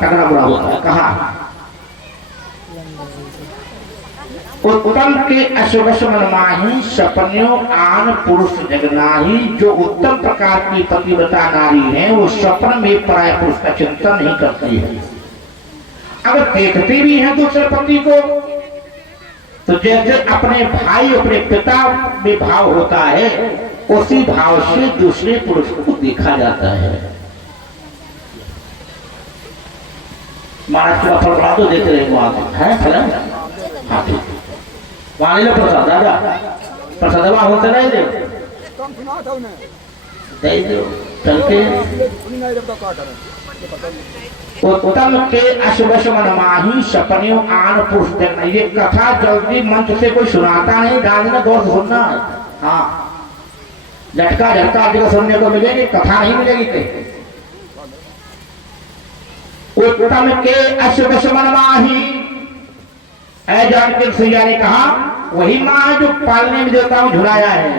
तगड़ा बुरा हुआ है। कहा उत्तम के अशुभश मन माही सपन्यों आन पुरुष जगनाही। जो उत्तम प्रकार की पतिव्रता नारी है वो स्वप्न में पराय पुरुष का चिंतन नहीं करती है। अगर देखती भी है दूसरे पति को तो जैसे अपने भाई अपने पिता में भाव होता है उसी भाव से दूसरे पुरुष को देखा जाता है। महाराज का फल बड़ा तो देते रहे वहां है फल। हाँ ठीक वहां ले लो प्रसाद दादा प्रसाद वहां होते नहीं दे दो चल के उत्तम के अशुभश मन माही सपन्यों आन पुरुष देखना। ये कथा जल्दी मंच से कोई सुनाता नहीं डालना गौर सुनना है। हाँ झटका झटका आपको सुनने को मिलेगी कथा नहीं मिलेगी कहीं। उत्तम के अशुभश मन माही जानकर सैया ने कहा वही माँ है जो पालने में देवताओं झुलाया है।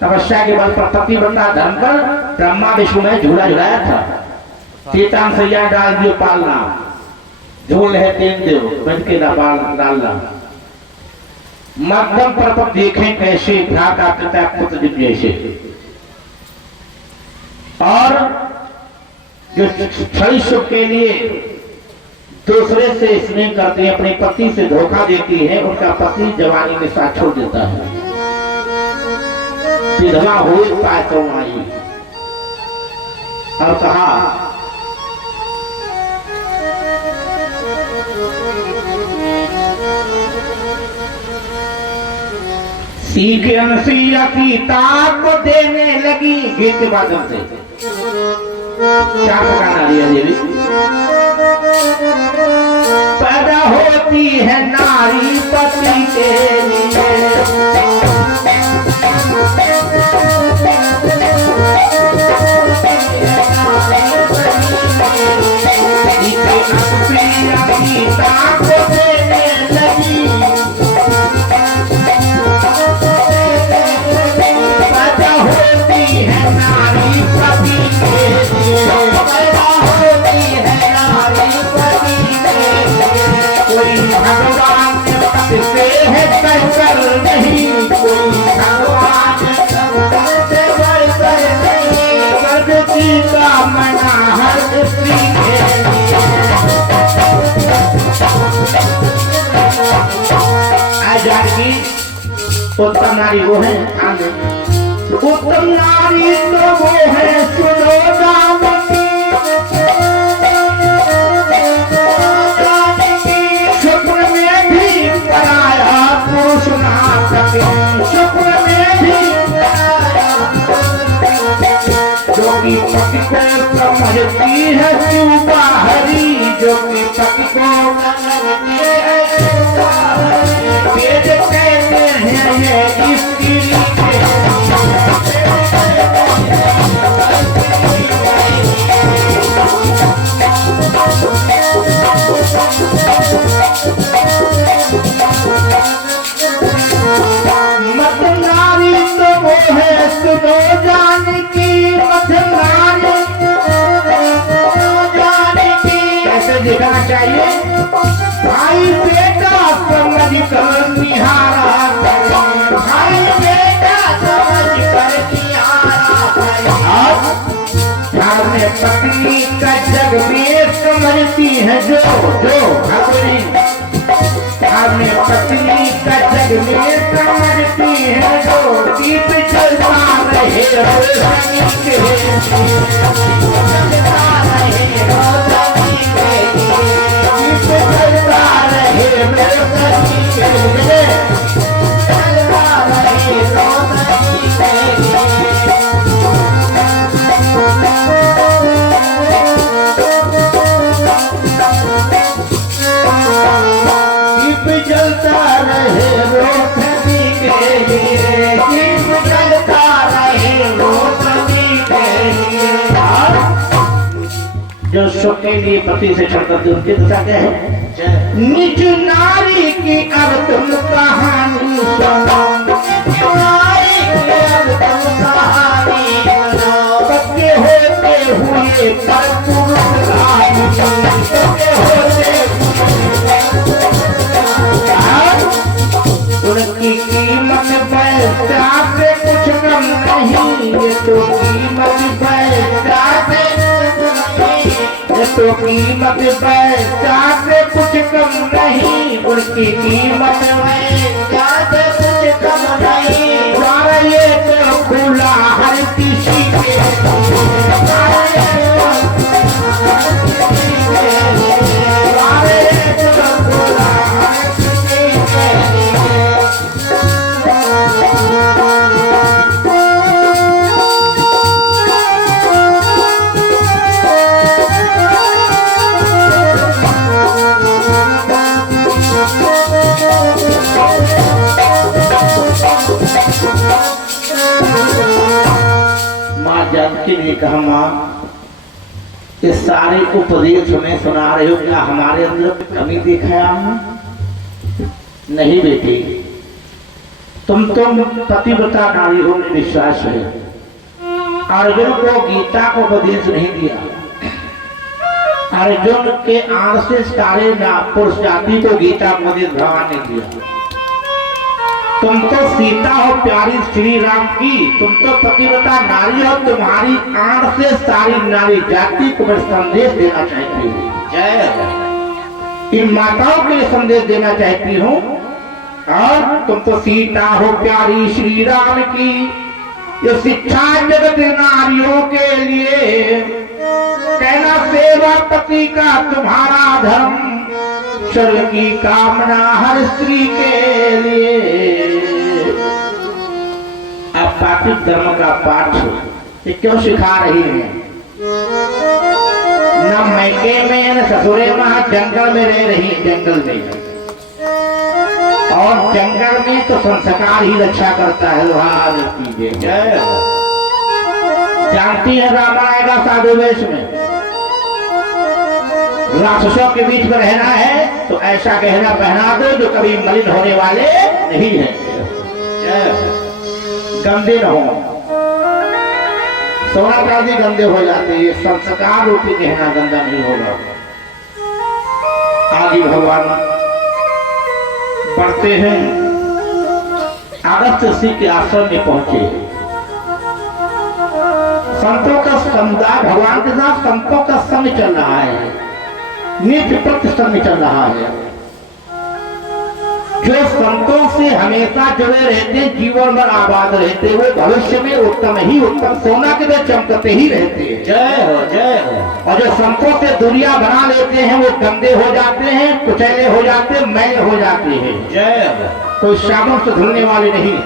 तपस्या के बल पर पतिव्रता धर्म पर ब्रह्मा विष्णु में झूला झुलाया था। सीता सैया डाल दियो पालना झूल है तेन दो बन के ना डालना। मध्यम पर देखें कैसे भ्राता पिता पुत्र जैसे। और जो छल सुख के लिए दूसरे से स्नेह करती है अपने पति से धोखा देती है उनका पति जवानी में साथ छोड़ देता है। विधवा हो पाए तो आई। और कहा सीख अनसुईया की ताक को देने लगी। गीत के माध्यम से क्या पकाना दिया देवी पैदा होती है नारी पति के लिए। उत्तम नारी वो है उत्तम नारी तो वो है सुनो जानकी। शुक्र में भी पराया पुरुष ना सके। शुक्र में भी जो कि पति को समझती है शिवबा हरी। जो कि पति को समझती है शिवबा हरी। वेद कहते हैं ये इसकी मत नारी तो वो है सुनो जानकी। मत नारी जानकी कैसे दिखाना चाहिए भाई बेटा समझ कर निहारा। भाई बेटा समझ कर निहारा। अपने पत्नी का जग में समझती है जो अपनी पत्नी का जग में समझती है जो। दीप जलता रहे रोशनी के जलता रहे रोशनी के दीप जलता रहे रोशनी के जलता रहे रोशनी के। दीप जलता रहे रोशनी के लिए। दीप जलता रहे रोशनी के लिए। जो सुख के लिए पति से छोड़कर उनकी दशा क्या है। निज नारी की अब तुम कहानी सुनो। नारी की अब तुम कहानी सुनो। पक्के होते हुए पर पुरुष तो कीमत पैसा से कुछ कम नहीं, उनकी कीमत पैसा से कुछ कम नहीं। द्वार ये तो खुला हर किसी के, जानती नहीं कहा माँ ये सारे उपदेश हमें सुना रहे हो, क्या हमारे अंदर कमी देखा है आपने? नहीं बेटी, तुम तो पतिव्रता नारी हो, विश्वास है। अर्जुन को गीता को उपदेश नहीं दिया, अर्जुन के आड़ से सारे पुरुष जाति को गीता को उपदेश भगवान ने दिया। तुम तो सीता हो प्यारी श्री राम की, तुम तो पतिव्रता नारी हो, तुम्हारी आड़ से सारी नारी जाति को मैं संदेश देना चाहती हूँ। जय इन माताओं के लिए संदेश देना चाहती हूँ। और तुम तो सीता हो प्यारी श्री राम की, ये शिक्षा जगत नारियों के लिए, कहना सेवा पति का तुम्हारा धर्म, स्वर्ग की कामना हर स्त्री के लिए। अब पातिक धर्म का पाठ ये क्यों सिखा रही है? न मैके में न ससुरे में, जंगल में रह रही, जंगल में, और जंगल में तो संस्कार ही रक्षा करता है। जय जानती है रावण आएगा साधु वेश में, राक्षसों के बीच में रहना है तो ऐसा गहना पहना दो जो कभी मलिन होने वाले नहीं है, गंदे न हो। सोना चांदी गंदे हो जाते हैं, संस्कार रूपी गहना गंदा नहीं होगा। आदि भगवान पढ़ते हैं, अगस्त ऋषि के आश्रम में पहुंचे, संतों का समुदाय, भगवान के साथ संतों का संग चल रहा है, नित्य प्रतिष्ठा चल रहा है। जो संतों से हमेशा जुड़े रहते, जीवन भर आबाद रहते, वो भविष्य में उत्तम ही उत्तम सोना के लिए चमकते ही रहते हैं। जय हो जय हो। और जो संतों से दूरियां बना लेते हैं वो गंदे हो जाते हैं, कुचैले हो जाते हैं, मैल हो जाते हैं। जय हो। कोई साबुन से धुलने वाले नहीं।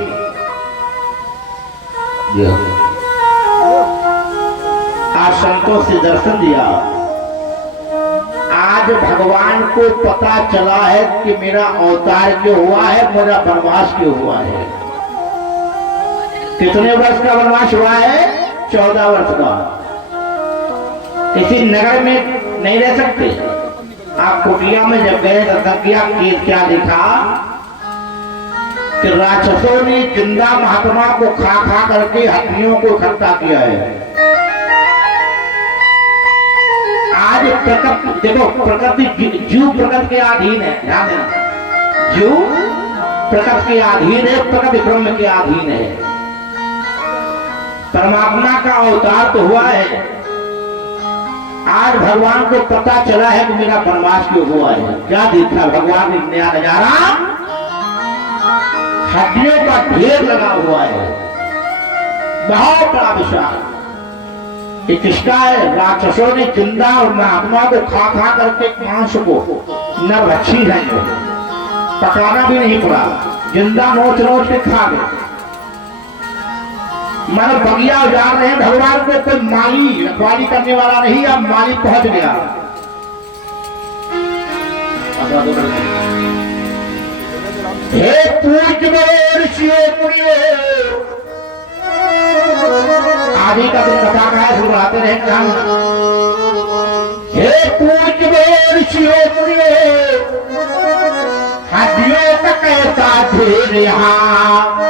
आज संतों से दर्शन दिया, आज भगवान को पता चला है कि मेरा अवतार क्यों हुआ है, मेरा वनवास क्यों हुआ है। कितने वर्ष का वनवास हुआ है? 14 वर्ष का। किसी नगर में नहीं रह सकते। आप कुटिया में जब गए तो क्या देखा कि राक्षसों ने जिंदा महात्मा को खा खा करके हड्डियों को इकट्ठा किया है। आज प्रकृति देखो, प्रकृति जीव प्रकृति के अधीन है, ध्यान देना। जीव प्रकृति के अधीन है, प्रकृति ब्रह्म के अधीन है। परमात्मा का अवतार तो हुआ है। आज भगवान को पता चला है कि मेरा वनवास क्यों हुआ है। क्या देखा भगवान ने नया नजारा? हड्डियों का ढेर लगा हुआ है, बहुत बड़ा विशाल। ये किसका है? राक्षसों ने जिंदा और महात्मा को खा खा करके मांस को नरभक्षी है, पकाना भी नहीं पड़ा, जिंदा नोच नोच के खा गए। मन बगिया उजाड़ रहे हैं, भगवान को कोई माली रखवाली करने वाला नहीं, अब माली पहुंच गया। हे पूज्य ऋषियों मुनियों, आदि का दिन कथा का है, सुनाते रहे काम। हे पूज्य ऋषियों मुनियों, हड्डियों का कैसा ढेर यहाँ,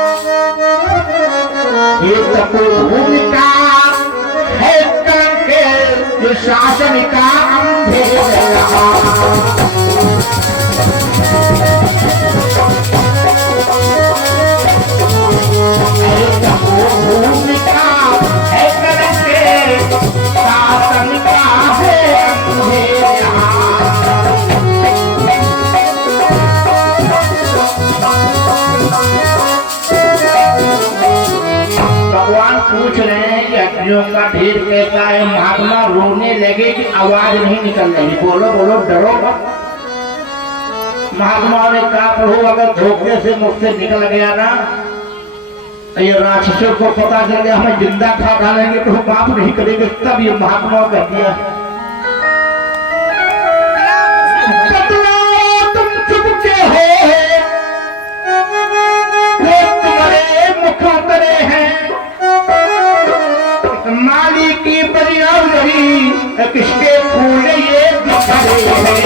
ये तपोभूमि का है कलंक, ये शासन का अंधेर यहाँ। भूमिका है करके शासन का है पन्नियों का ढेर कहता है। महात्मा रोने लगे कि आवाज नहीं निकल रही, बोलो बोलो डरो मत। महात्मा ने कहा प्रभु अगर धोखे से मुझसे निकल गया ना, ये राक्षसों को पता चल गया हमें जिंदा खा डालेंगे तो हम माफ नहीं करेंगे। तब ये महात्मा कह दिया तुम चुपके हो, वो तुम्हारे मुखों करे हैं, माली की बलिया वही किसके फूल ये बिखरे हैं।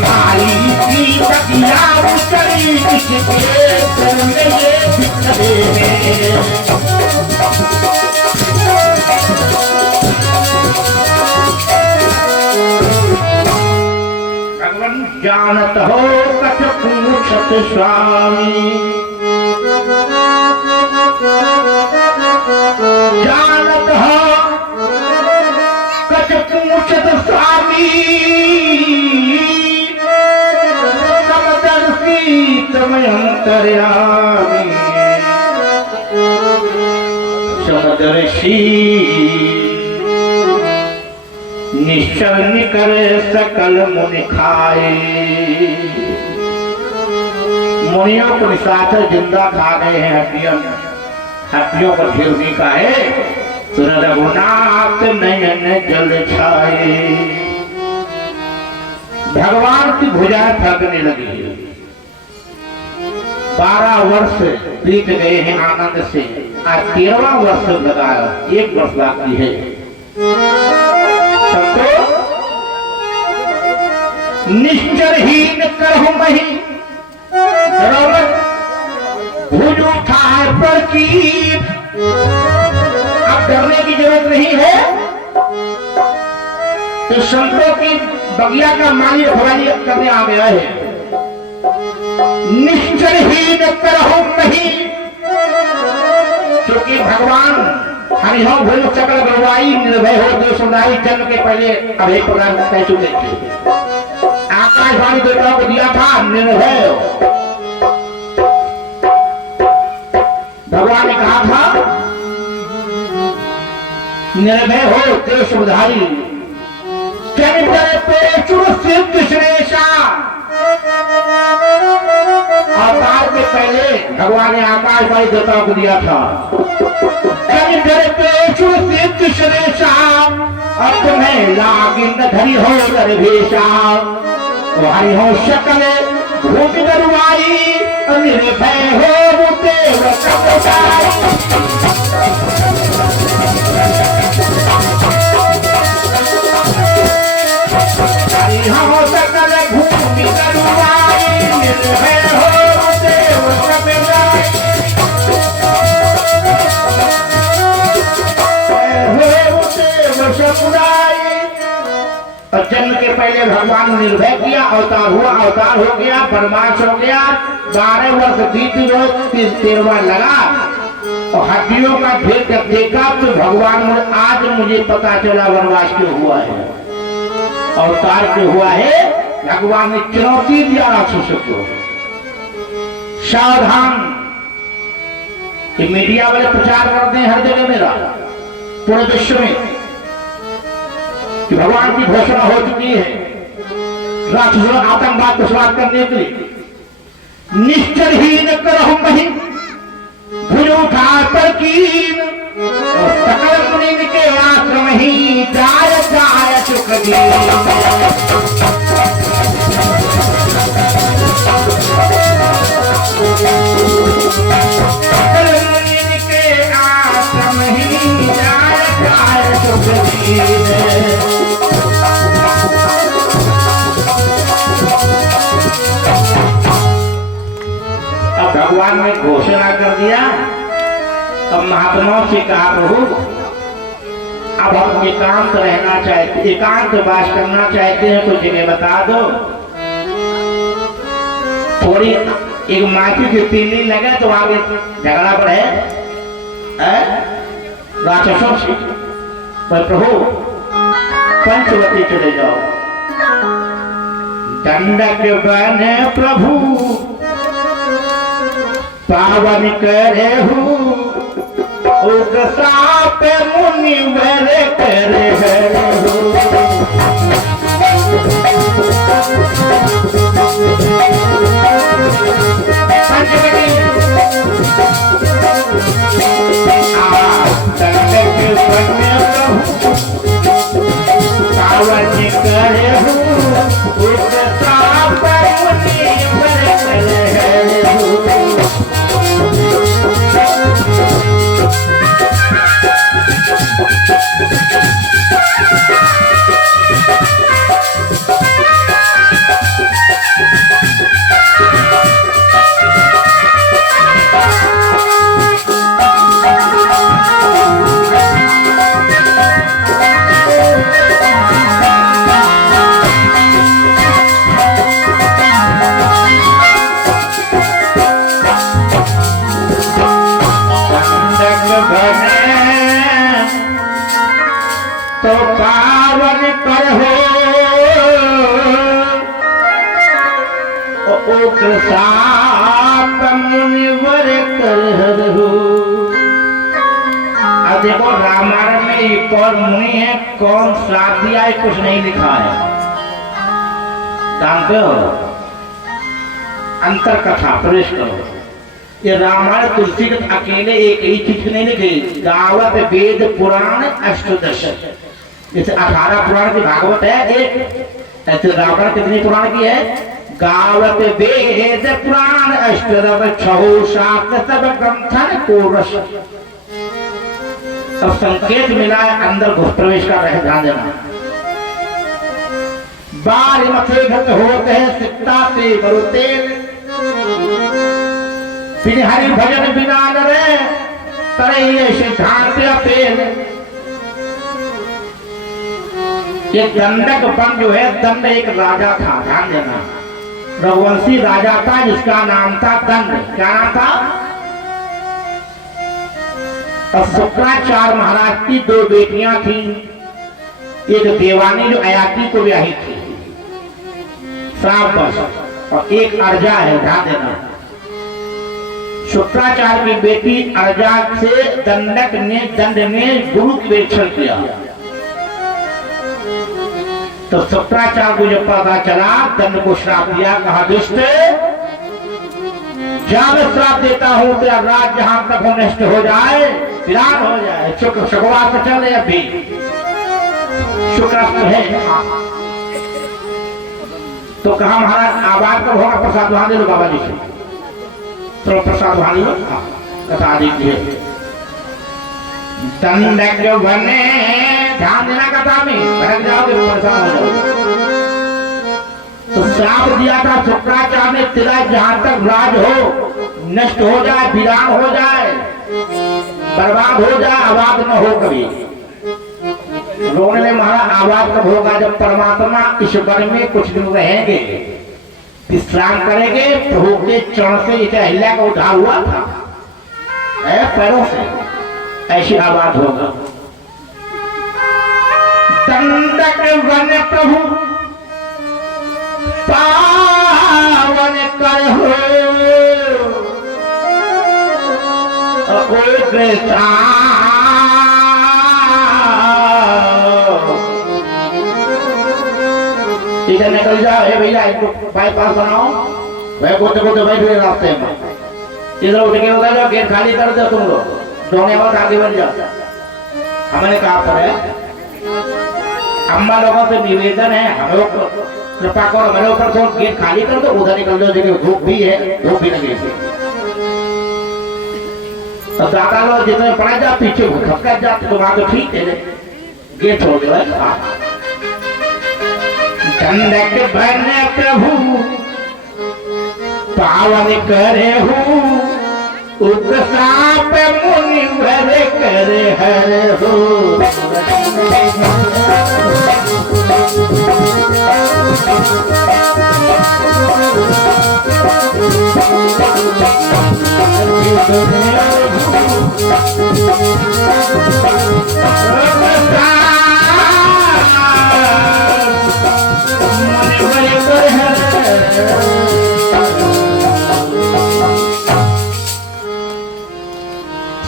माली की बलिया उतरी किसके फूल ये बिखरे हैं। भगवान जानत हो कछ पूछत स्वामी, जानत हो कछ पूछत स्वामी, समदर्शी तमय अंतर्यामी, समदर्शी निश्चल करे सकल मुनि खाए। मुनियों को निशाचर जिंदा खा गए हैं, हड्डियों पर ढेर का है। सुन रघुनाथ नयन जल छाए। भगवान की भुजाएं थकने लगी है। 12 वर्ष बीत गए हैं आनंद से, आज 13वां वर्ष लगाया, 1 वर्ष बाकी है। निश्चरहीन करहु मही भुज उठाए पर की। अब डरने की जरूरत नहीं है। तो संतों की बगिया का माली रखवाली करने आ गया है। निश्चरहीन करहु मही, क्योंकि भगवान हरिहो भूल सकल गवाई, निर्भय हो जो सुनाई, जन्म के पहले अभय प्रदान कह चुके थे। आकाशवाणी देवताओं को दिया था निर्भय। भगवान ने कहा था निर्भय हो देश उधारी, अवतार के पहले भगवान ने आकाशवाणी देवताओं को दिया था। अब तुम्हें लागिन धरी हो दरभेशा, तुम्हारी हो शकल भूमि दरुआई, निर्भय हो मुते हो सकल भूमि दरुआई, निर्भय हो मुते और जन्म के पहले भगवान ने निर्भय किया, अवतार हुआ, अवतार हो गया, वनवास हो गया, 12 वर्ष बीत गए, 13वां लगा और हड्डियों का ढेर जब देखा तो भगवान ने आज मुझे पता चला वनवास क्यों हुआ है, अवतार क्यों हुआ है। भगवान ने चुनौती दिया राक्षसों को, सावधान। कि मीडिया वाले प्रचार करते हैं हर जगह मेरा, पूरे विश्व में कि भगवान की घोषणा हो चुकी है राक्षसों आतंकवाद को समाप्त करने के लिए। निश्चरहीन करहु मही भुज उठा पर कीन, सकल मुनि के आश्रम ही जाय जाय सुख सकल मुनि के आश्रम ही जाय जाय सुख। भगवान ने घोषणा कर दिया। अब महात्माओं से कहा प्रभु अब हम एकांत रहना चाहते, एकांत वास करना चाहते हैं, तो जगह बता दो। थोड़ी एक माटी की तीली लगे तो आगे झगड़ा बढ़े राक्षसों से। पर प्रभु पंचवटी चले जाओ। ด दंडक बने प्रभु पावन करे हूँ साप मुनिवर करे हूँ। पावन करे हूँ साप मुनिवर करे हूँ। तो पावन कर हो उग्र साप मुनिवर कर हो। अब देखो रामायण में एक और मुनि है, कौन श्राप दिया है कुछ नहीं लिखा है, जानते हो? अंतर कथा प्रवेश करो। ये रामायण तुलसी के अकेले एक ही चीज नहीं लिखी, गावत वेद पुराण अष्टदश, जैसे 18 पुराण की भागवत है एक, ऐसे रामायण कितनी पुराण की है? गावत वेद पुराण अष्टदश छहो सात सब ग्रंथन कोरस। सब संकेत मिला है, अंदर घुस प्रवेश कर रहे, ध्यान देना। बाल मथे घट होते हैं सिक्ता से बरुते, बिन हरि भजन बिना नरे तरे ये सिद्धांत अपेल। ये दंडक वन जो है, दंड एक राजा था, ध्यान देना, रघुवंशी राजा था जिसका नाम था दंड। क्या नाम था? और शुक्राचार्य महाराज की 2 बेटियां थी, एक देवानी जो अयाती को ब्याही थी श्राप, और एक अर्जा है, ध्यान देना। शुक्राचार्य की बेटी अर्जा से दंडक ने गुरु की वेक्षण किया। तो शुक्राचार्य को जब पता चला, दंड को श्राप दिया, कहा दुष्ट जब श्राप देता हूं तेरा राज जहां तक हो नष्ट हो जाए, विराट हो जाए। शुक्रवार से चल रहे अभी शुक्राष्ट है। तो कहा महाराज आवाज कब होगा? प्रसाद वहां दे लो बाबा जी से, तो प्रसाद वहां लो, कथा दीजिए। दंडक बने, ध्यान देना कथा में, भटक जाओगे परेशान हो जाओगे। तो श्राप दिया था शुक्राचार्य ने, तेरा जहां तक राज हो नष्ट हो जाए, वीरान हो जाए, बर्बाद हो जाए, आवाज न हो कभी। रोने में महाराज आवाज कब होगा? जब परमात्मा ईश्वर में कुछ दिन रहेंगे, विश्राम करेंगे, प्रभु के चरण से इसे अहिल्या का उद्धार हुआ था पैरों से, ऐसी आवाज होगा। दंडक वन प्रभु पावन कर हो इधर निकल जाओ। हे भैया इनको बाईपास बनाओ, वह बोलते बोलते बैठ गए रास्ते में, इधर उठ के उधर जाओ, गेट खाली कर दो तुम लोग, दोनों बात आगे बढ़ जाओ। हमने कहा पर है, अम्मा लोगों से निवेदन है, हम लोग कृपा करो मेरे ऊपर थोड़ा गेट खाली कर दो, उधर निकल जाओ, जगह धूप भी है, धूप भी लगेगी। तो दादा लोग जितने पड़ा जा पीछे खसक जाते तो वहां तो ठीक है, गेट हो गया। दंडक बने प्रभु पावन करे हूँ, साप मुनि भरे करे हर हो।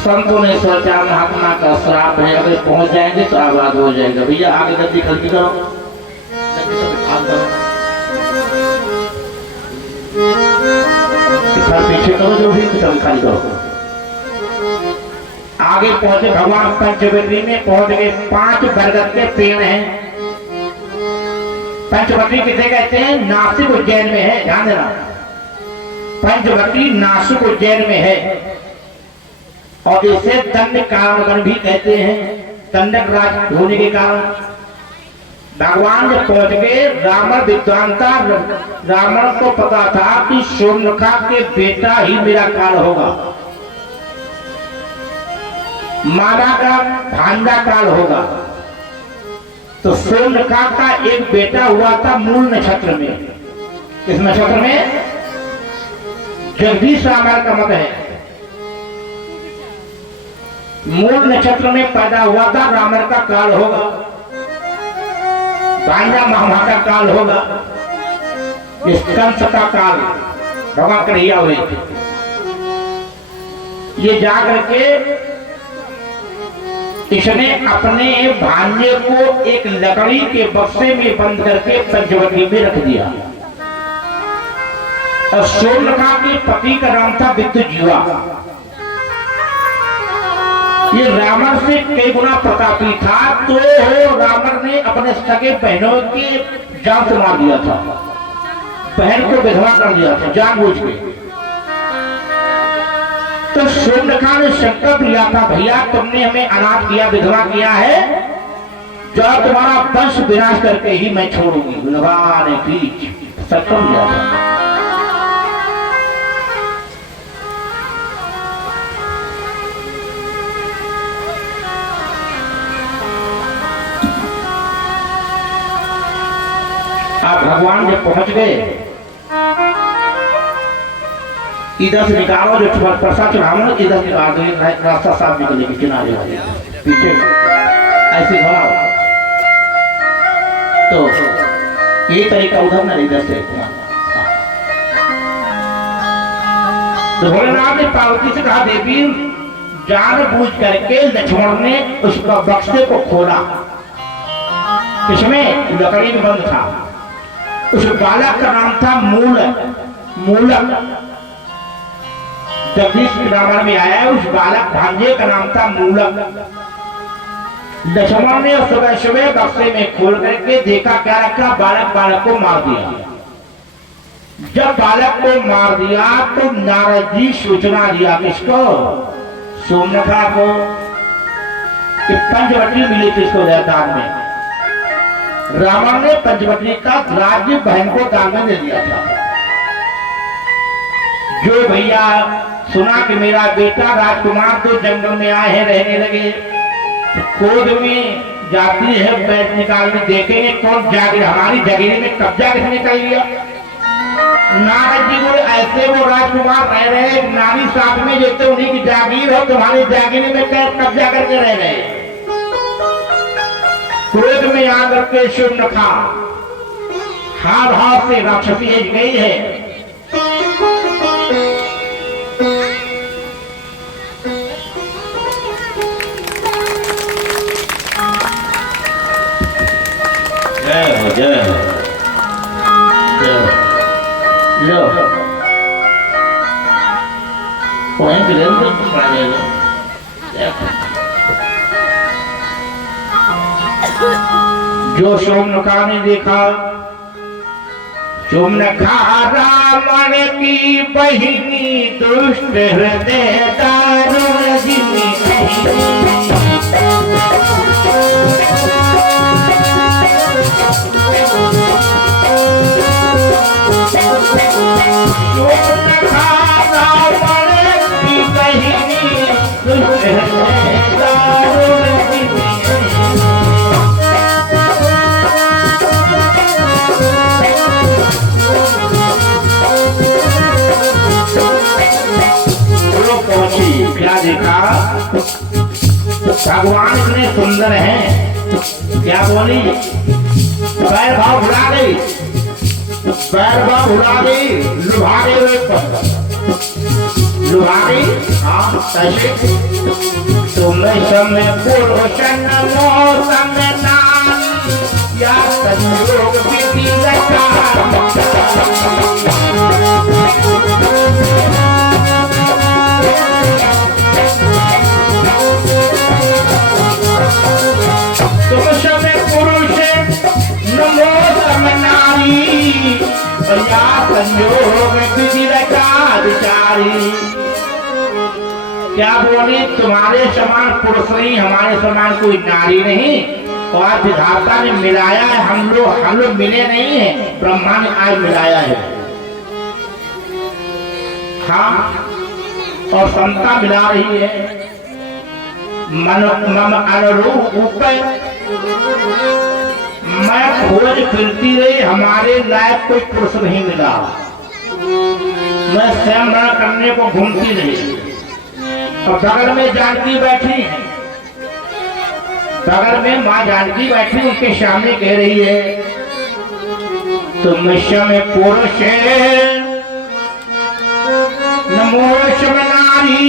संतों ने सोचा महात्मा का श्राप है, अगर पहुंच जाएंगे तो आबाद हो जाएगा। भैया आगे जल्दी खल्दी करो, जल्दी सब काम करो, पीछे करो, जो भी सब खाली करो। आगे पहुंचे भगवान पंचवटी में पहुंच गए। 5 बरगद के पेड़ हैं। पंचवटी किसे कहते हैं? नासिक उज्जैन में है, ध्यान देना। पंचवटी नासिक उज्जैन में है और इसे दंड कारणगण भी कहते हैं, दंडक राज होने के कारण। भगवान जब पहुंच गए, रावण विद्वान था। रावण को पता था कि शूर्पणखा के बेटा ही मेरा काल होगा, माला का भांजा काल होगा। तो शूर्पणखा का एक बेटा हुआ था मूल नक्षत्र में। इस नक्षत्र में जगदीश रामायण का मत है, मूल नक्षत्र में पैदा हुआ था। रामायण का काल होगा, भांजा महामा का काल होगा, कंस का काल भगवान कन्हैया हुए थे। ये जाकर के इसने अपने भांजे को एक लकड़ी के बक्से में बंद करके पंचवटी में रख दिया। और शूर्पणखा के पति का नाम था विद्युजीवा। ये रावण से कई गुना प्रतापी था, तो रावण ने अपने सगे बहनों की जान से मार दिया था, बहन को विधवा कर दिया था जानबूझ के। तो शूर्पणखा ने संकल्प लिया था, भैया तुमने हमें अनाथ किया, विधवा किया है, जो तुम्हारा वंश विनाश करके ही मैं छोड़ूंगी। भगवान ने बीच संकल्प लिया था। आप भगवान जब पहुंच गए, इधर से निकालो जो प्रसाद चढ़ाओ ना, इधर निकाल दो, रास्ता साफ निकलेगी किनारे वाले पीछे ऐसे घुमाओ। तो ये तरीका उधर ना, इधर से। तो भोलेनाथ ने पार्वती से कहा, देवी जानबूझ करके लक्ष्मण ने उसका बक्से को खोला, इसमें लकड़ी में बंद था। उस बालक का नाम था मूलक। जगदीश रामायण में आया है, उस बालक भांजे का नाम था मूलक। लक्ष्मण ने सुबह सुबह बक्से में खोल करके देखा, क्या रखा? बालक को मार दिया। जब बालक को मार दिया तो नारद जी सूचना दिया, किसको? शूर्पणखा को। पंचवटी मिली किसको? दान में। रावण ने पंचवटी का राज्य बहन को दान में दे दिया था। जो भैया सुना कि मेरा बेटा राजकुमार तो जंगल में आए हैं, रहने लगे, क्रोध में जाती है, पैर निकाल के देखेंगे कौन जागीर, हमारी जगीरी में कब्जा किसने कर लिया। नारद जी बोले, ऐसे वो राजकुमार रह रहे, नारी साथ में जेते उन्हीं की जागीर हो, तुम्हारी जागीरी में कब्जा करके रह रहे। क्रोध में आकर के शूर्पणखा हाव भाव से राक्षसी एज गई है। जय हो, जय हो, जय हो। लो वहीं पे जो शूर्पणखा ने देखा, शूर्पणखा रावण की बहिनी, दुष्ट हृदय दारुण जिनी। शूर्पणखा रावण की बहिनी, दुष्ट हृदय दारुण जिनी। क्या देखा? भगवान इतने सुंदर हैं, क्या बोली? पैर भाव भुला गई, पैर भाव भुला गई, लुभा गई। लुहारी हाँ कैसे तुम समय पुरुष नमो समय नारी या संयोग विधि तुम समय पुरुष नमो समय नारी या संयोग विधि विचारी। क्या बोली तुम्हारे समान पुरुष नहीं, हमारे समान कोई नारी नहीं, और विधाता ने मिलाया है। हम लोग मिले नहीं है, ब्रह्मा ने आज मिलाया है। हाँ और समता मिला रही है। मम अनुरूप मैं खोज फिरती रही, हमारे लायक कोई पुरुष नहीं मिला। मैं स्वयं करने को घूमती रही, और बगल में जानकी बैठी है, बगल में माँ जानकी बैठी, उनके सामने कह रही है तुम समय पुरुष नमो समय नारी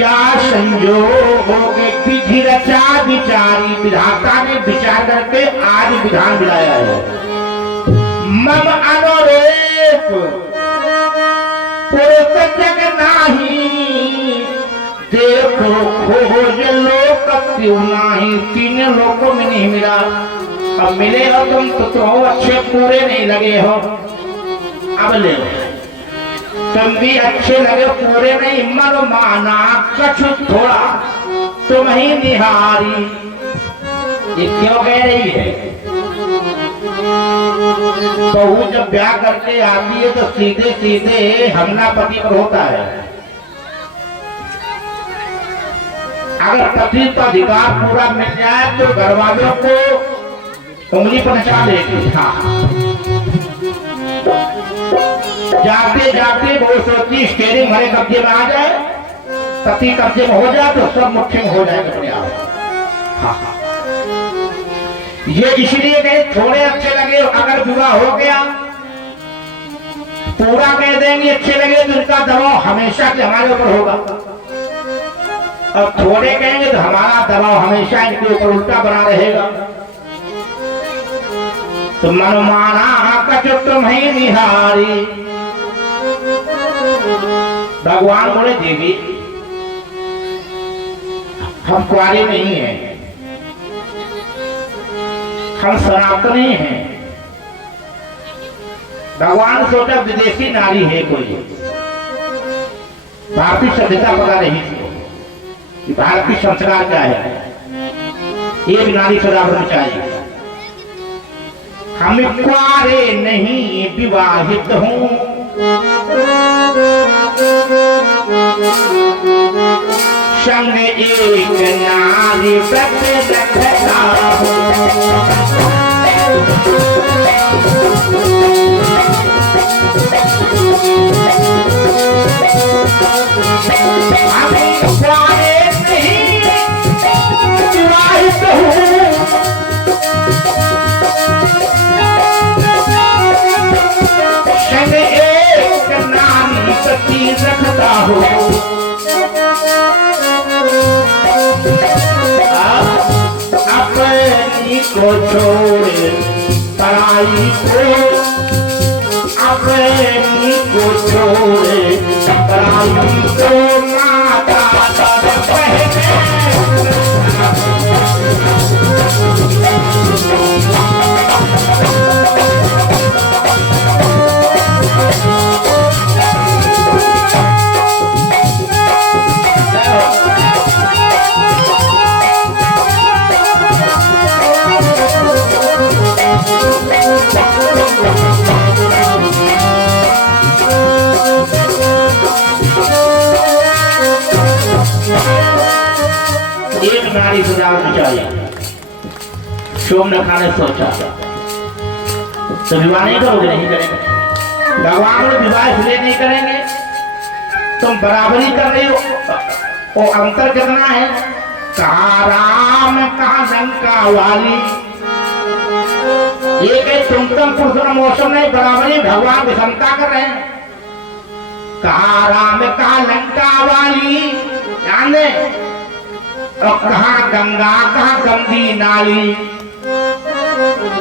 या संयोग विधि रचा विचारी। विधाता ने विचार करके आज विधान मिलाया है। मम अनुरूप पुरुष जग नाही, देखो खोज लोक क्यों नाही। तीन लोकों में नहीं मिला, अब मिले हो तुम तो अच्छे पूरे नहीं लगे हो, अब ले लो। तुम भी अच्छे लगे पूरे नहीं, मन माना कछु थोड़ा तुम ही निहारी। ये क्यों कह रही है? बहू जब ब्याह करके आती है तो सीधे सीधे हमला पति पर होता है। अगर पति का अधिकार पूरा मिल जाए तो घर वालों को उंगली पर नचा देती। जाते जाते वो सोचती स्टेरिंग हमारे कब्जे में आ जाए, पति कब्जे में हो जाए तो सब मुट्ठी में हो जाएगा अपने आप। ये इसलिए कहे थोड़े अच्छे लगे, अगर बुरा हो गया पूरा कह देंगे अच्छे लगे तो इनका दबाव हमेशा के हमारे ऊपर होगा, और थोड़े कहेंगे तो हमारा दबाव हमेशा इनके ऊपर उल्टा बना रहेगा। तो मनमाना कछु तुम ही निहारी। भगवान बोले देवी हम कुआरे नहीं हैं, हम सनातनी हैं। भगवान सोचा विदेशी नारी है कोई, भारतीय सभ्यता पता नहीं कि भारतीय संस्कार क्या है। एक नारी सदा चाहिए। हम कुआरे नहीं विवाहित हूँ, संग एक नारी व्रत रखता हूँ। रखता हो अपनी को छोड़े पराई को, अपनी को छोड़े पराई को माता चाहिए। शोम न खाने सोचा तो विवाह नहीं करोगे? नहीं करेंगे। भगवान लोग विवाह इसलिए नहीं करेंगे, तुम बराबरी कर रही हो। और अंतर कितना है, कहा राम कहा लंका वाली। एक तुम पुरुष मौसम नहीं, बराबरी भगवान विषमता कर रहे हैं। कहा राम कहा लंका वाली, ध्यान दे, और कहा गंगा कहा गंदी नाली।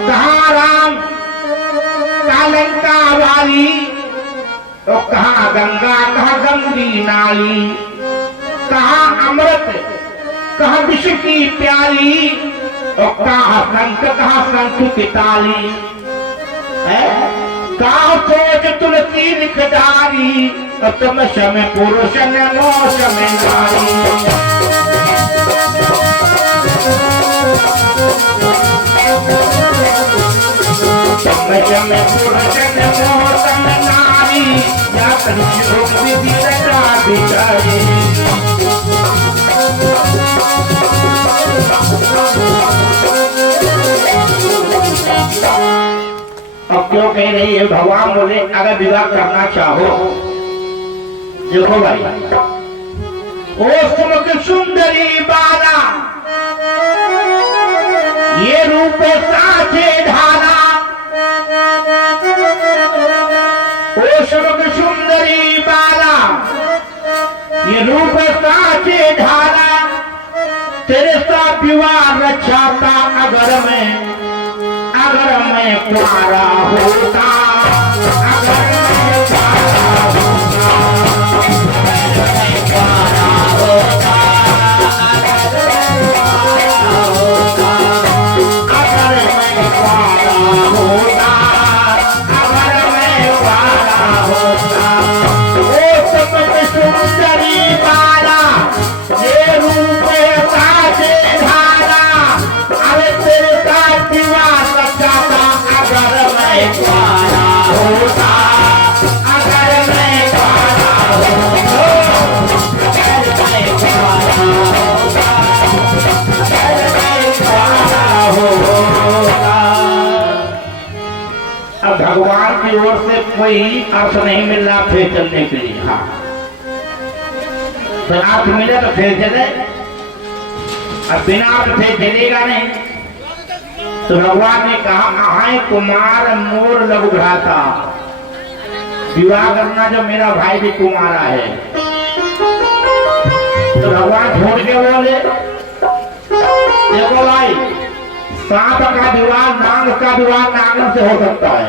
कहा राम कहा लंका वाली, और कहा गंगा कहा गंदी नाली। कहा अमृत कहा विष की प्याली, और कहा शंख की ताली। कहा सोच तुलसी लिख डारी, और तुम समय पुरुष न मौसम नारी। तुम समय पुरुष न मौसम नारी, या संयोग विधि रचा बिचारी। अब क्यों कह रही है? भगवान बोले अगर विवाह करना चाहो, देखो भाई, ओ सुमुख सुंदरी बाला, ये रूप साचे ढाला। ओ सुमुख सुंदरी बाला, ये रूप साचे ढाला। तेरे साथ विवाह रचाता अगर मैं कुआरा होता, अगर मैं कुआरा होता, कुआरा होता, अगर मैं कुआरा होता, अगर मैं कुआरा होता। ओ सुमुख सुंदरी बाला, ये रूप साचे ढाला। अरे तेरे साथ विवाह रचाता अगर मैं कुआरा होता, अगर मैं कुआरा होता, अगर मैं कुआरा होता, अगर मैं कुआरा होता। अब भगवान की ओर से कोई अर्थ नहीं मिल रहा फिर चलने के लिए। हाँ, तो अर्थ मिले तो फिर चले, अब बिना अर्थ फिर चलेगा नहीं। तो भगवान ने कहा आए कुमार मोर लघु भ्राता, विवाह करना जो मेरा भाई भी कुमारा है। तो भगवान छोड़ के बोले देखो भाई, सांप का विवाह नाग का विवाह नागन से हो सकता है।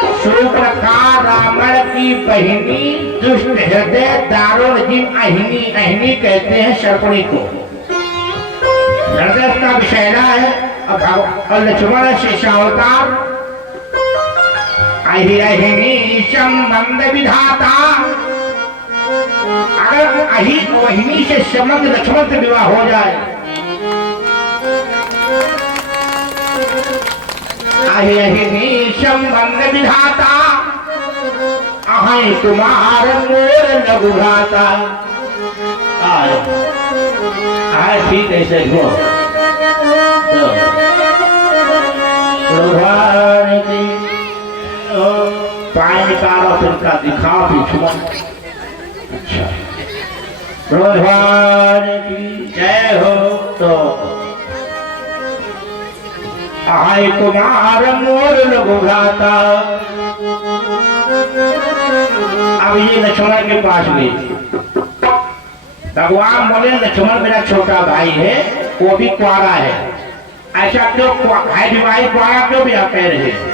तो सुप्रकार रावण की बहिनी दुष्ट हृदय दारुण जिम अहिनी, अहिनी कहते हैं शर्पणी को। हृदय का विषैला है। और लक्ष्मण शेषावतार अहिनी संबंध विधाता। अगर अहिनी से संबंध लक्ष्मण से विवाह हो जाए, अहिनी संबंध विधाता, अहि कुमार मोर लघु भ्राता। ठीक है सर हो पाए निकालो फिर का दिखाओ पिछुआ। अच्छा, भगवान की जय हो। तो आय कुमार मोर लघु भ्राता। अब ये लक्ष्मण के पास गई। भगवान बोले लक्ष्मण मेरा छोटा भाई है, वो भी कुआरा है, ऐसा क्यों है विवाही कुआरा क्यों भी आप कह रहे हैं?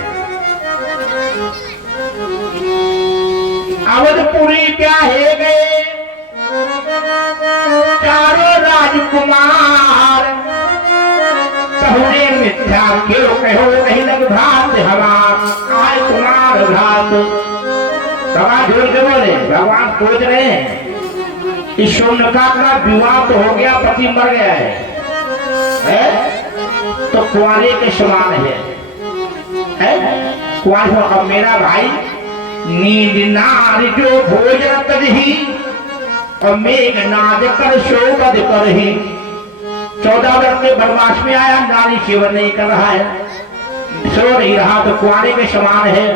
अवधपुरी ब्याहे गए चारों राजकुमार, कहुने मिथ्या क्यों कहो नहीं लग भ्रात हमार। आय कुमार भ्रात। भगवान जोर के बोले, भगवान सोच रहे हैं इस शून्यका का विवाह तो हो गया, पति मर गया है? तो कुआरे के समान है? कुआरे। अब मेरा भाई नींद नार जो भोजन तदही, और मेघ नाद कर शोभद कर ही। 14 वर्ष के वनवास में आया, नारी सेवन नहीं कर रहा है, सो नहीं रहा, तो कुआरे के समान है।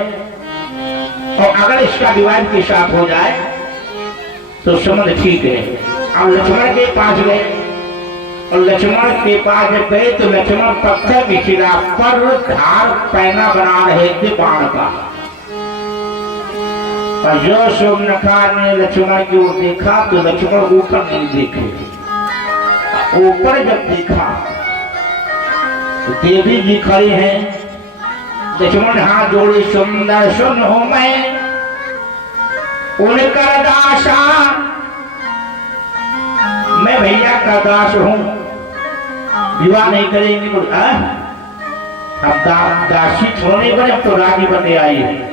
और अगर इसका विवाह के साथ हो जाए तो संबंध ठीक है। अब लक्ष्मण के पास गए, और लक्ष्मण के पास जब गए तो लक्ष्मण पत्थर की शिला पर धार पैना बना रहे थे बाण का। और जो शूर्पणखा ने लक्ष्मण की ओर देखा तो लक्ष्मण ऊपर नहीं देखे, ऊपर जब देखा तो देवी जी खड़ी हैं। लक्ष्मण हाथ जोड़े, सुंदर सुन हो मैं उनका दासा, मैं भैया का दास हूं, विवाह नहीं करेंगे। अब दासी छोड़ने बने, अब तो राजी बनने आई है।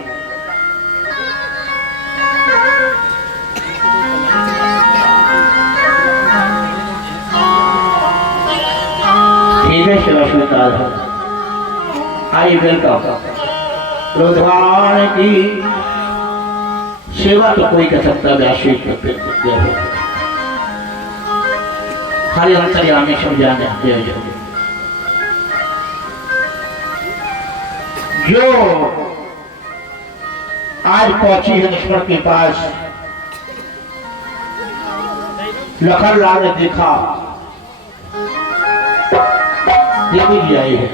ठीक है, सेवा स्वीकार है। I welcome. भगवान की सेवा तो कोई कर सकता है, हरि अंतर्यामी समझा जाते हैं। जो आज पहुंची है लक्ष्मण के पास, लखन लाल ने देखा देवी जी आई है।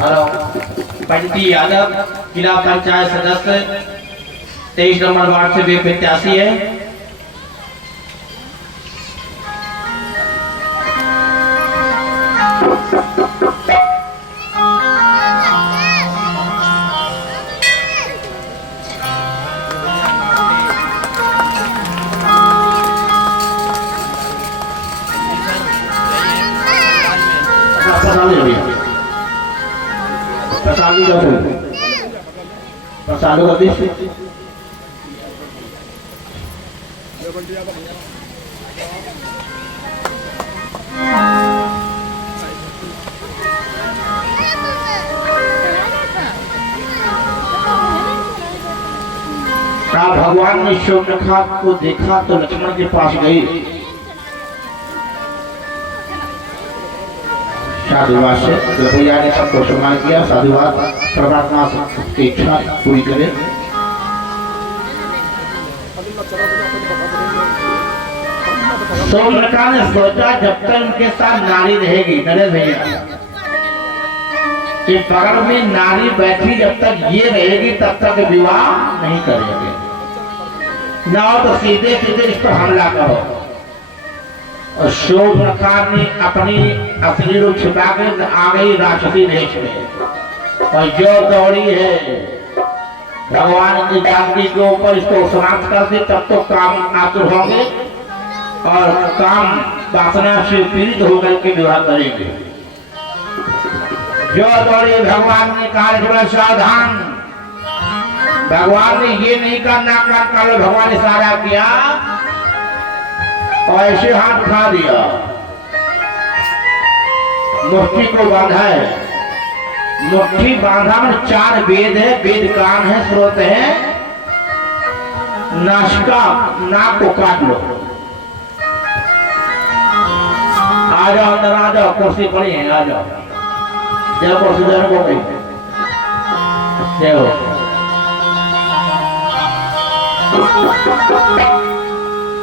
हेलो, पंडित यादव, जिला पंचायत सदस्य 23 नंबर वार्ड से प्रत्याशी है। प्रसाद कर दीजिए। भगवान ने शूर्पणखा को देखा तो लक्ष्मण के पास गई, साधुवाद से भैया ने सबको सम्मान किया। साधुवाद, परमात्मा की इच्छा पूरी करे। शूर्पणखा ने सोचा जब तक उनके साथ नारी रहेगी, नरेश भैया कि बगल में नारी बैठी जब तक ये रहेगी तब तक विवाह नहीं करेंगे, ना तो सीधे सीधे इस पर हमला करो। और शूर्पणखा ने अपनी असली रूप छिपा कर आ गई राक्षसी वेश में, और जो दौड़ी है भगवान की जानकी के ऊपर इसको समाप्त कर दे, तब तो काम आतुर होंगे और काम वासना से पीड़ित होकर के विवाह करेंगे। जो दौड़ी भगवान ने कहा सावधान, भगवान ने ये नहीं करना कर, भगवान ने इशारा किया और ऐसे हाथ उठा दिया, मुट्ठी को बांधा है। मुट्ठी बांधा में 4 वेद है, वेद कान है, स्रोत है, नासिका नाक को काट लो। आ जाओ अंदर, आ जाओ, कुर्सी पड़ी है, आ जाओ। जय कुर्सीधर को कही जय हो।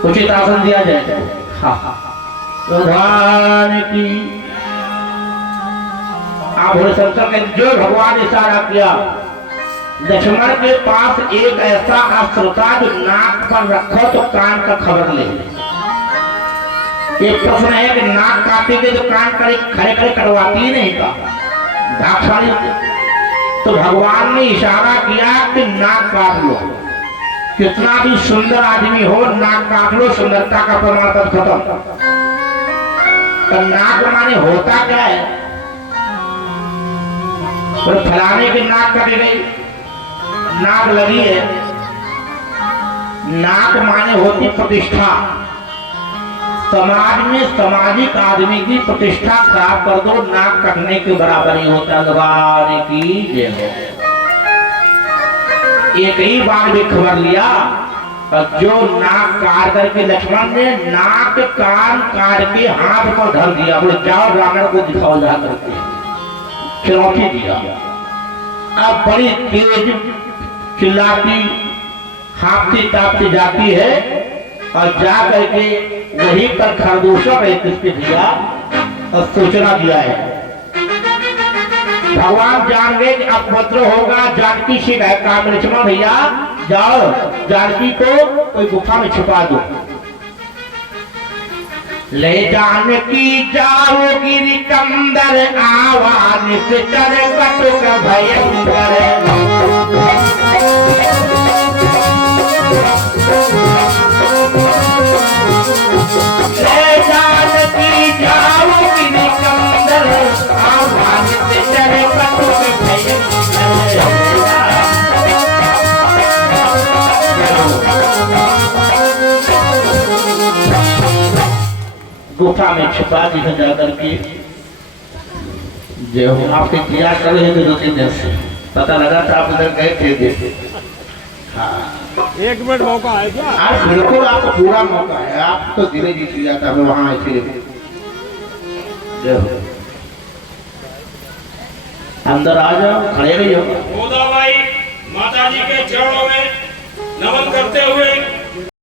उचित आसन दिया जाए। भगवान की आप शंकर के जो भगवान ने इशारा किया, लक्ष्मण के पास एक ऐसा अस्त्र था जो नाक पर रखो तो कान का खबर ले। एक प्रश्न है कि नाक काटेंगे तो कान खड़े खड़े कटवाती ही नहीं का धाकशाली। तो भगवान ने इशारा किया कि नाक काट लो, कितना भी सुंदर आदमी हो नाक काट लो, सुंदरता का प्रमाण पत्र खत्म। तो नाक माने होता क्या है? तो फलाने की नाक कटी गई, नाक लगी है। नाक माने होती प्रतिष्ठा। समाज में सामाजिक आदमी की प्रतिष्ठा खराब कर दो, नाक कटने के बराबर ही होता। भगवान की जय हो। एक ही बार भी खबर लिया, जो नाक काट करके लक्ष्मण ने नाक कान काट के हाथ पर धर दिया, बोले जाओ रावण को दिखाओ जा करके, चुनौती दिया। अब बड़ी तेज चिल्लाती हाँफती तापती जाती है, और जा करके वहीं पर खरगोशों में किसके दिया और सूचना दिया है। भगवान जान गए कि अब पत्र होगा, जानकी से कहे काम लक्ष्मण भैया जाओ जानकी को कोई गुफा में छुपा दो। ले जानकी जाओ गिरी कंदर आवाज से चर कटुक भयंकर। ले जानकी जाओ गिरी कंदर आवाज से चर कटुक भयंकर। गुफा में छुपा दी है जाकर के। जो आपके किया कर रहे थे 2-3 दिन से पता लगा था आप उधर गए थे देखे। हाँ 1 मिनट मौका है क्या? आज बिल्कुल आपको पूरा मौका है। आप तो धीरे जीत जाता है वहां ऐसे अंदर आ जाओ, खड़े रहिए। गोदाबाई माता जी के चरणों में नमन करते हुए